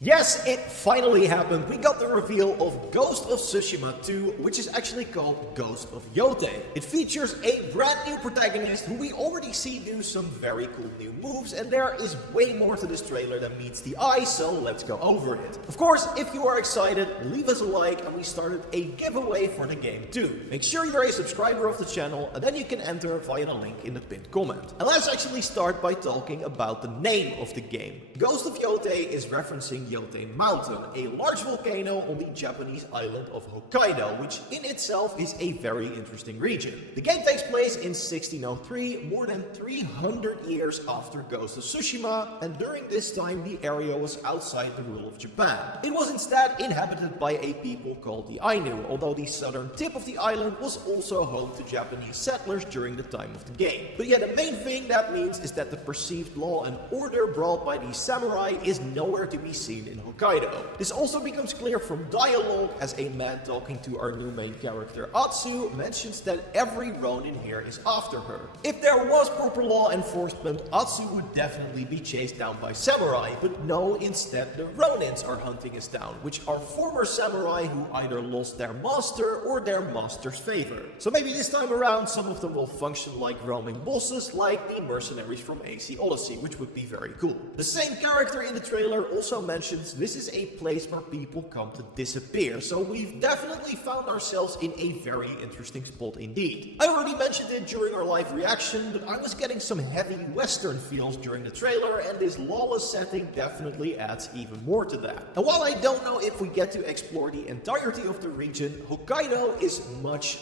Yes, it finally happened. We got the reveal of Ghost of Tsushima 2, which is actually called Ghost of Yōtei. It features a brand new protagonist who we already see do some very cool new moves, and there is way more to this trailer than meets the eye, so let's go over it. Of course, if you are excited, leave us a like, and we started a giveaway for the game too. Make sure you're a subscriber of the channel, and then you can enter via the link in the pinned comment. And let's actually start by talking about the name of the game. Ghost of Yōtei is referencing Yōtei Mountain, a large volcano on the Japanese island of Hokkaido, which in itself is a very interesting region. The game takes place in 1603, more than 300 years after Ghost of Tsushima, and during this time the area was outside the rule of Japan. It was instead inhabited by a people called the Ainu, although the southern tip of the island was also home to Japanese settlers during the time of the game. But yeah, the main thing that means is that the perceived law and order brought by the samurai is nowhere to be seen in Hokkaido. This also becomes clear from dialogue, as a man talking to our new main character Atsu mentions that every Ronin here is after her. If there was proper law enforcement, Atsu would definitely be chased down by samurai, but no, instead the Ronins are hunting us down, which are former samurai who either lost their master or their master's favor. So maybe this time around some of them will function like roaming bosses, like the mercenaries from AC Odyssey, which would be very cool. The same character in the trailer also mentions this is a place where people come to disappear, so we've definitely found ourselves in a very interesting spot indeed. I already mentioned it during our live reaction, but I was getting some heavy western feels during the trailer, and this lawless setting definitely adds even more to that. And while I don't know if we get to explore the entirety of the region, Hokkaido is much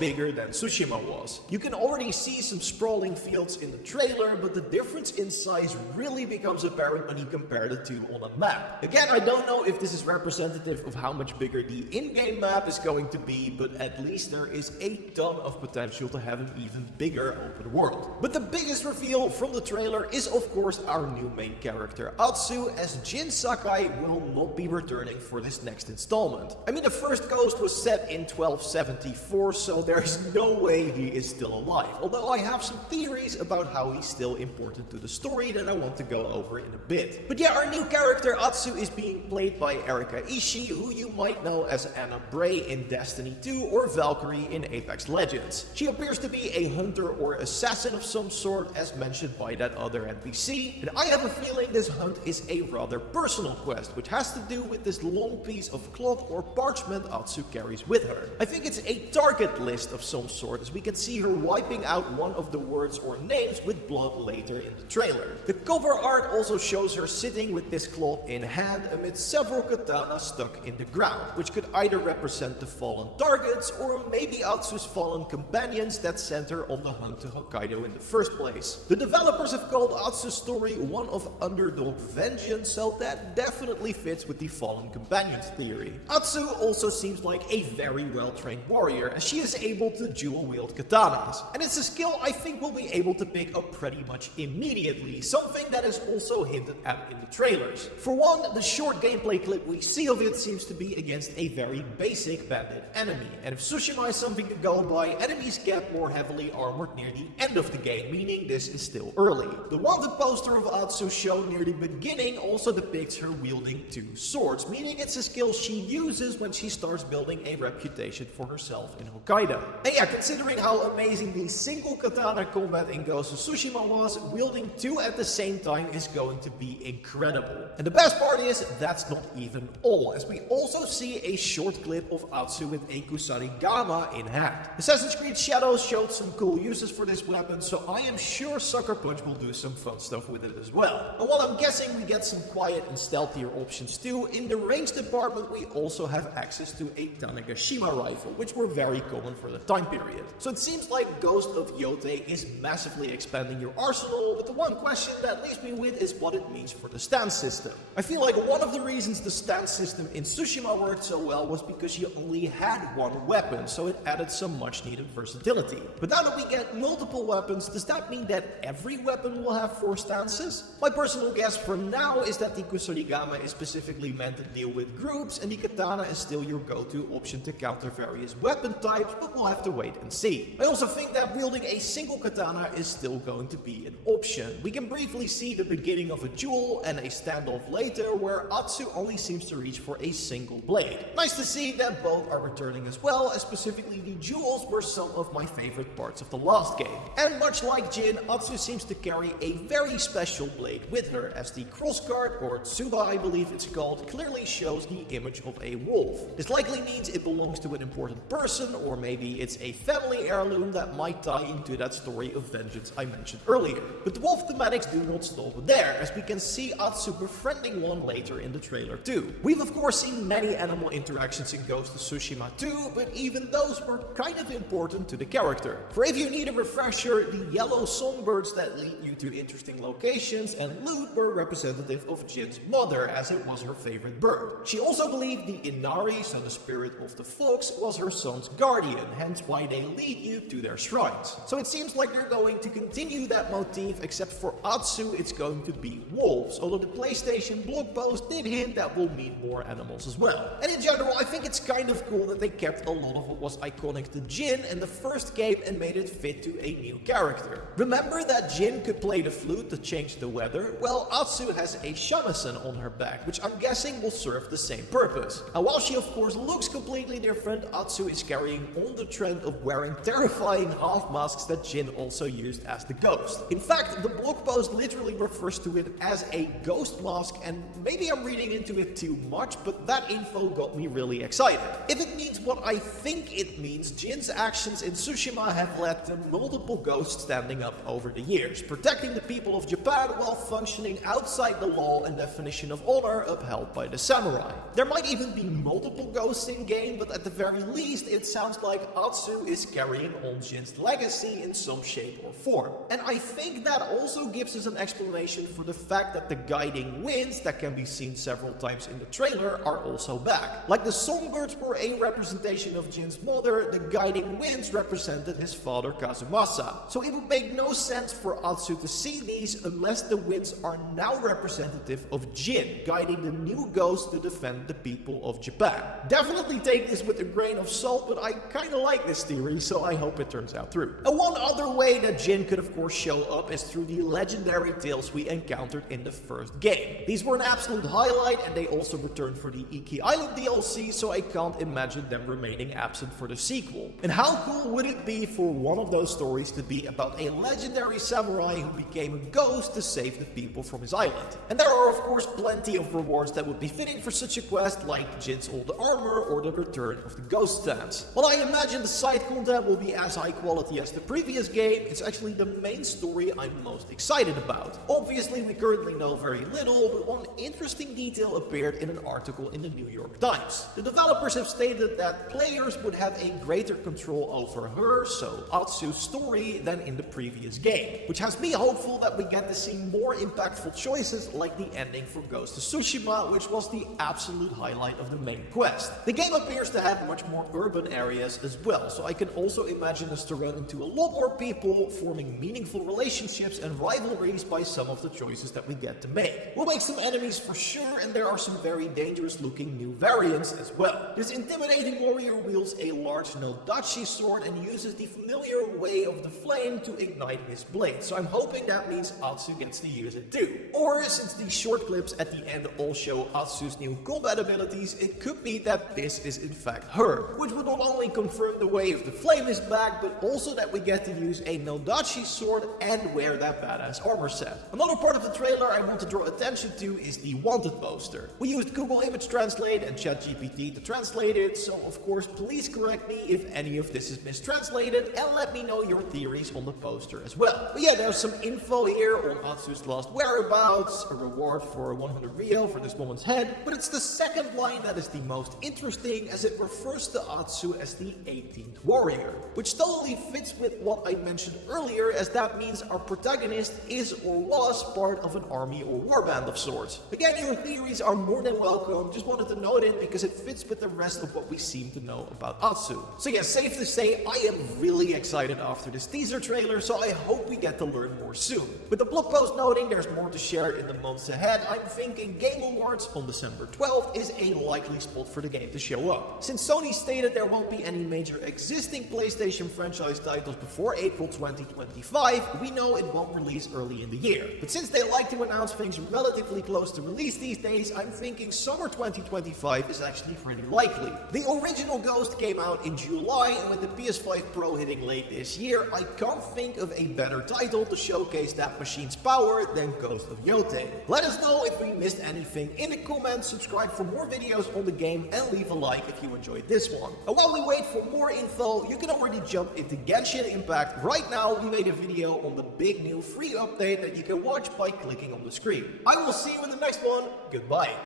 bigger than Tsushima was. You can already see some sprawling fields in the trailer, but the difference in size really becomes apparent when you compare the two on a map. Again, I don't know if this is representative of how much bigger the in-game map is going to be, but at least there is a ton of potential to have an even bigger open world. But the biggest reveal from the trailer is of course our new main character Atsu, as Jin Sakai will not be returning for this next installment. I mean, the first Ghost was set in 1274, so there is no way he is still alive, although I have some theories about how he's still important to the story that I want to go over in a bit. But yeah, our new character Atsu is being played by Erika Ishii, who you might know as Anna Bray in Destiny 2 or Valkyrie in Apex Legends. She appears to be a hunter or assassin of some sort, as mentioned by that other NPC, and I have a feeling this hunt is a rather personal quest, which has to do with this long piece of cloth or parchment Atsu carries with her. I think it's a target list of some sort, as we can see her wiping out one of the words or names with blood later in the trailer. The cover art also shows her sitting with this cloth in hand amid several katanas stuck in the ground, which could either represent the fallen targets or maybe Atsu's fallen companions that sent her on the hunt to Hokkaido in the first place. The developers have called Atsu's story one of underdog vengeance, so that definitely fits with the fallen companions theory. Atsu also seems like a very well-trained warrior, as she is able to dual-wield katanas, and it's a skill I think we'll be able to pick up pretty much immediately, something that is also hinted at in the trailers. For one, the short gameplay clip we see of it seems to be against a very basic bandit enemy, and if Tsushima is something to go by, enemies get more heavily armored near the end of the game, meaning this is still early. The wanted poster of Atsu shown near the beginning also depicts her wielding two swords, meaning it's a skill she uses when she starts building a reputation for herself in Hokkaido. And yeah, considering how amazing the single katana combat in Ghost of Tsushima was, wielding two at the same time is going to be incredible. And the best part is, that's not even all, as we also see a short clip of Atsu with a kusarigama in hand. Assassin's Creed Shadows showed some cool uses for this weapon, so I am sure Sucker Punch will do some fun stuff with it as well. And while I'm guessing we get some quiet and stealthier options too, in the range department we also have access to a Tanegashima rifle, which were very common for the time period. So it seems like Ghost of Yōtei is massively expanding your arsenal, but the one question that leaves me with is what it means for the stance system. I feel like one of the reasons the stance system in Tsushima worked so well was because you only had one weapon, so it added some much needed versatility. But now that we get multiple weapons, does that mean that every weapon will have 4 stances? My personal guess for now is that the kusarigama is specifically meant to deal with groups, and the katana is still your go-to option to counter various weapon types, but we'll have to wait and see. I also think that wielding a single katana is still going to be an option. We can briefly see the beginning of a duel and a standoff later, later, where Atsu only seems to reach for a single blade. Nice to see that both are returning as well, as specifically the jewels were some of my favorite parts of the last game. And much like Jin, Atsu seems to carry a very special blade with her, as the crossguard, or tsuba I believe it's called, clearly shows the image of a wolf. This likely means it belongs to an important person, or maybe it's a family heirloom that might tie into that story of vengeance I mentioned earlier. But the wolf thematics do not stop there, as we can see Atsu befriending one later in the trailer too. We've of course seen many animal interactions in Ghost of Tsushima too, but even those were kind of important to the character. For if you need a refresher, the yellow songbirds that lead you to interesting locations and loot were representative of Jin's mother, as it was her favorite bird. She also believed the Inari, so the spirit of the fox, was her son's guardian, hence why they lead you to their shrines. So it seems like they're going to continue that motif, except for Atsu it's going to be wolves, although the PlayStation blog post did hint that we'll meet more animals as well. And in general, I think it's kind of cool that they kept a lot of what was iconic to Jin in the first game and made it fit to a new character. Remember that Jin could play the flute to change the weather? Well, Atsu has a shamisen on her back, which I'm guessing will serve the same purpose. And while she of course looks completely different, Atsu is carrying on the trend of wearing terrifying half masks that Jin also used as the ghost. In fact, the blog post literally refers to it as a ghost mask, and maybe I'm reading into it too much, but that info got me really excited. If it means what I think it means, Jin's actions in Tsushima have led to multiple ghosts standing up over the years, protecting the people of Japan while functioning outside the law and definition of honor upheld by the samurai. There might even be multiple ghosts in game, but at the very least it sounds like Atsu is carrying on Jin's legacy in some shape or form. And I think that also gives us an explanation for the fact that the guiding winds that can be seen several times in the trailer are also back. Like the songbirds were a representation of Jin's mother, the guiding winds represented his father Kazumasa. So it would make no sense for Atsu to see these unless the winds are now representative of Jin, guiding the new ghost to defend the people of Japan. Definitely take this with a grain of salt, but I kinda like this theory, so I hope it turns out true. And one other way that Jin could of course show up is through the legendary tales we encountered in the first game. These were an absolute highlight, and they also returned for the Iki Island DLC, so I can't imagine them remaining absent for the sequel. And how cool would it be for one of those stories to be about a legendary samurai who became a ghost to save the people from his island? And there are of course plenty of rewards that would be fitting for such a quest, like Jin's old armor or the return of the ghost stance. While I imagine the side content will be as high quality as the previous game, it's actually the main story I'm most excited about. Obviously we currently know very little, but one interesting detail appeared in an article in the New York Times. The developers have stated that players would have a greater control over her, so Atsu's story, than in the previous game, which has me hopeful that we get to see more impactful choices like the ending for Ghost of Tsushima, which was the absolute highlight of the main quest. The game appears to have much more urban areas as well, so I can also imagine us to run into a lot more people, forming meaningful relationships and rivalries by some of the choices that we get to make. We'll make some enemies for sure, and there are some very dangerous looking new variants as well. This intimidating warrior wields a large Nodachi sword and uses the familiar way of the flame to ignite his blade, so I'm hoping that means Atsu gets to use it too. Or, since these short clips at the end all show Atsu's new combat abilities, it could be that this is in fact her, which would not only confirm the way of the flame is back, but also that we get to use a Nodachi sword and wear that badass armor set. Another part of the trailer I want to draw attention to is the wanted poster. We used Google Image Translate and ChatGPT to translate it, so of course please correct me if any of this is mistranslated and let me know your theories on the poster as well. But yeah, there's some info here on Atsu's lost whereabouts, a reward for 100 Rio for this woman's head, but it's the second line that is the most interesting, as it refers to Atsu as the 18th warrior, which totally fits with what I mentioned earlier, as that means our protagonist is or was part of an army or warband of sorts. Again, your theories are more than welcome, just wanted to note it because it fits with the rest of what we seem to know about Atsu. So yeah, safe to say I am really excited after this teaser trailer, so I hope we get to learn more soon. With the blog post noting there's more to share in the months ahead, I'm thinking Game Awards on December 12th is a likely spot for the game to show up. Since Sony stated there won't be any major existing PlayStation franchise titles before April 2025, we know it won't release early in the year. But since they like to announce things relatively close close to release these days, I'm thinking summer 2025 is actually pretty likely. The original Ghost came out in July, and with the PS5 Pro hitting late this year, I can't think of a better title to showcase that machine's power than Ghost of Yōtei. Let us know if we missed anything in the comments, subscribe for more videos on the game, and leave a like if you enjoyed this one. And while we wait for more info, you can already jump into Genshin Impact. Right now, we made a video on the big new free update that you can watch by clicking on the screen. I will see you in the next one. Goodbye.